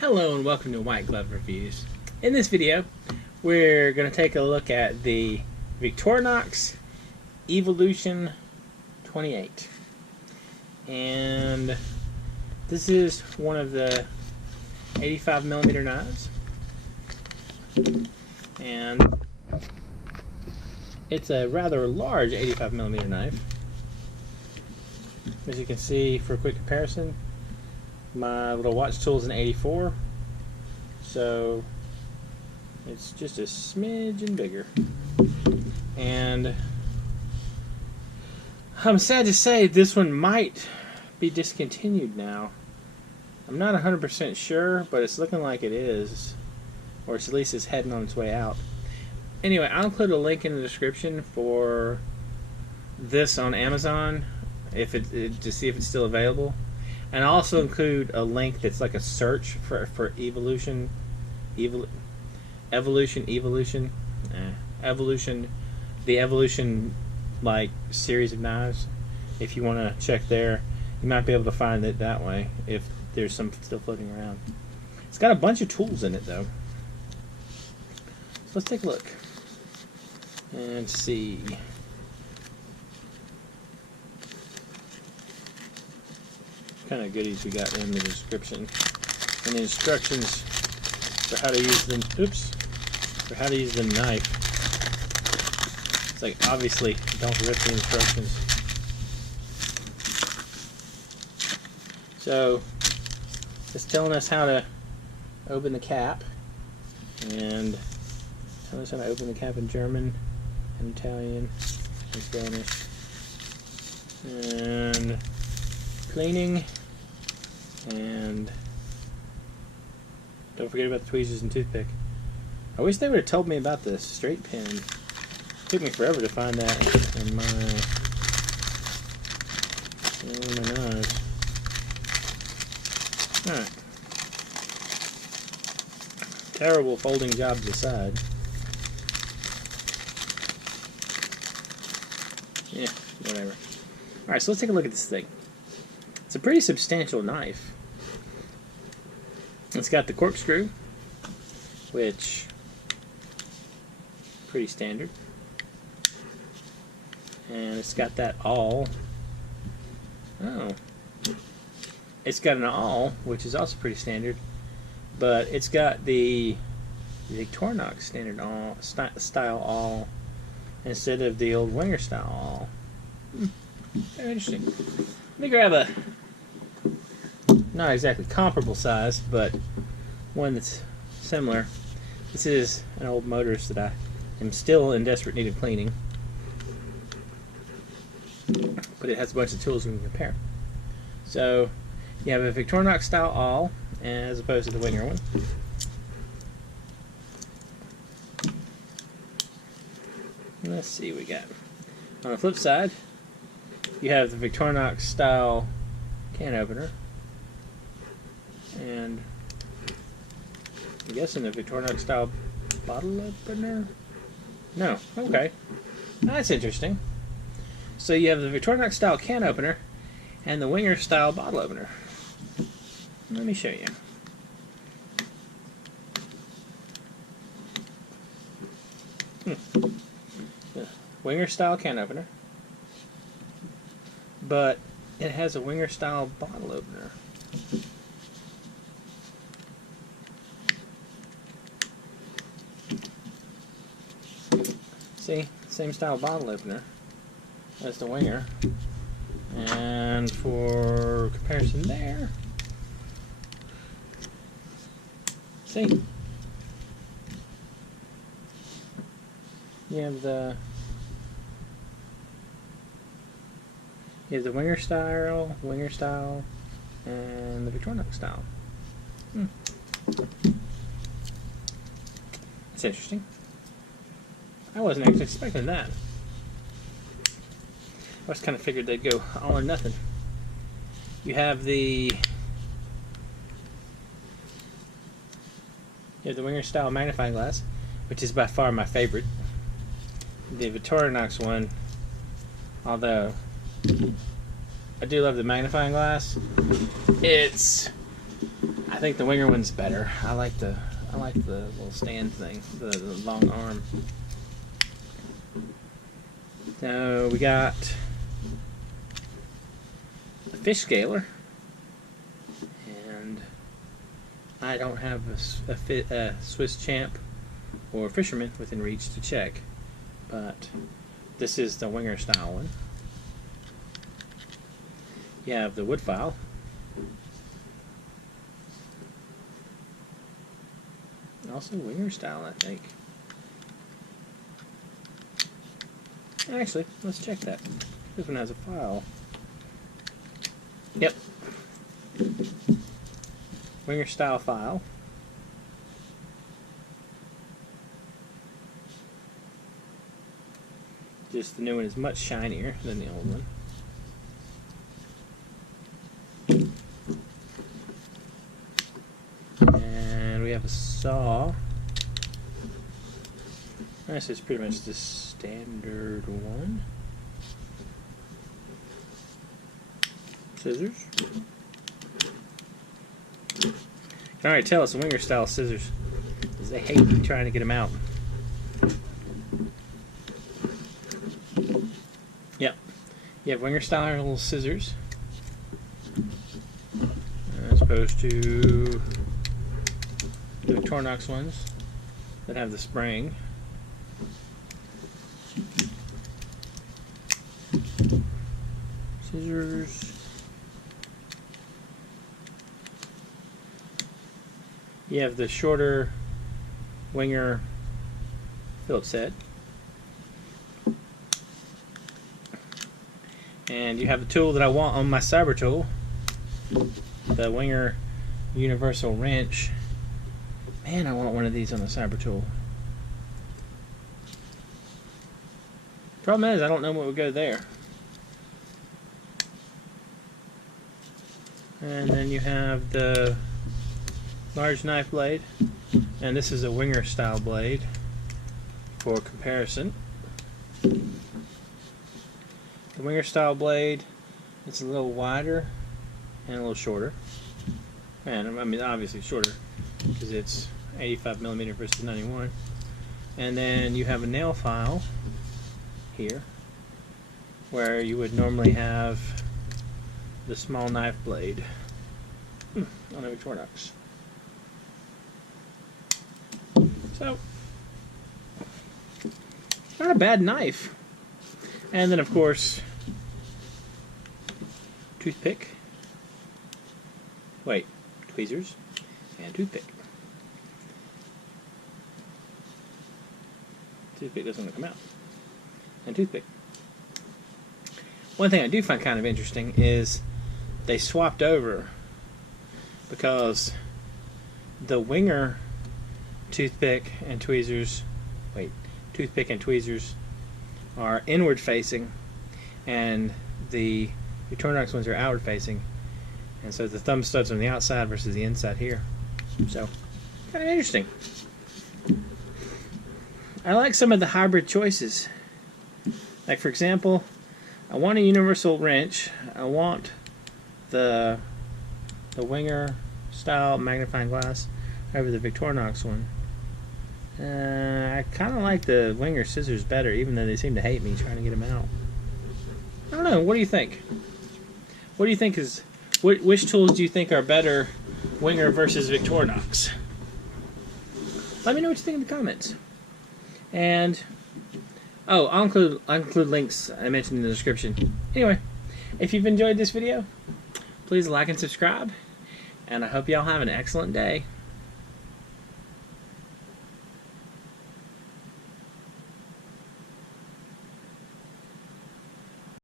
Hello and welcome to White Glove Reviews. In this video, we're going to take a look at the Victorinox Evolution 28. And this is one of the 85mm knives. And it's a rather large 85mm knife. As you can see, for a quick comparison, my little watch tool's an 84, so it's just a smidgen bigger. And I'm sad to say this one might be discontinued now. I'm not 100% sure, but it's looking like it is, or at least it's heading on its way out. Anyway, I'll include a link in the description for this on Amazon to see if it's still available. And I'll also include a link that's like a search for evolution, the evolution like series of knives. If you want to check there, you might be able to find it that way if there's some still floating around. It's got a bunch of tools in it though. So let's take a look and see. Kind of goodies we got in the description and the instructions for how to use the knife. It's like, obviously don't rip the instructions. So it's telling us how to open the cap, and telling us how to open the cap in German and Italian and Spanish, and cleaning, and don't forget about the tweezers and toothpick. I wish they would have told me about the straight pin. It took me forever to find that in my knives. Alright. Terrible folding jobs aside. Yeah, whatever. Alright, so let's take a look at this thing. It's a pretty substantial knife. It's got the corkscrew, which pretty standard, and it's got that awl. It's got an awl, which is also pretty standard, but it's got the Victorinox standard awl, style awl instead of the old Winger style awl. Very interesting. Let me grab a not exactly comparable size, but one that's similar. This is an old motorist that I am still in desperate need of cleaning, but it has a bunch of tools we can compare. So you have a Victorinox style awl as opposed to the Winger one. Let's see what we got. On the flip side, you have the Victorinox style can opener, and I'm guessing the Victorinox style bottle opener? No. Okay. That's interesting. So you have the Victorinox style can opener and the Winger style bottle opener. Let me show you. The Winger style can opener, but it has a Winger style bottle opener. See, same style bottle opener as the Winger, and for comparison there, see, you have the Winger style, and the Victorinox style. That's interesting. I wasn't actually expecting that. I just kind of figured they'd go all or nothing. You have the Winger style magnifying glass, which is by far my favorite. The Victorinox one, although I do love the magnifying glass, it's I think the Winger one's better. I like the little stand thing, the long arm. So we got a fish scaler, and I don't have a Swiss champ or fisherman within reach to check, but this is the Winger style one. You have the wood file. Also Winger style, I think. Actually, let's check that. This one has a file. Yep. Winger style file. Just the new one is much shinier than the old one. And we have a saw. This is pretty much the standard one. Scissors. Alright, tell us the Winger style scissors, because they hate me trying to get them out. Yep. You have Winger style little scissors, as opposed to the Victorinox ones that have the spring. Scissors. You have the shorter Winger Phillips head. And you have the tool that I want on my cyber tool, the Winger Universal Wrench. Man, I want one of these on the cyber tool. Problem is, I don't know what would go there. And then you have the large knife blade, and this is a Winger style blade for comparison. The Winger style blade, it's a little wider and a little shorter, and I mean obviously shorter because it's 85mm versus 91. And then you have a nail file here where you would normally have the small knife blade on a Victorinox. So, not a bad knife. And then of course, toothpick. Wait, tweezers and toothpick. Toothpick doesn't want to come out. And toothpick. One thing I do find kind of interesting is they swapped over, because the Winger toothpick and tweezers are inward facing, and the Victorinox ones are outward facing, and so the thumb studs on the outside versus the inside here. So, kind of interesting. I like some of the hybrid choices. Like for example, I want a universal wrench. I want the Winger style magnifying glass over the Victorinox one. I kind of like the Winger scissors better, even though they seem to hate me trying to get them out. I don't know. What do you think? What do you think is... Which tools do you think are better, Winger versus Victorinox? Let me know what you think in the comments. And... oh, I'll include links I mentioned in the description. Anyway, if you've enjoyed this video, please like and subscribe. And I hope y'all have an excellent day.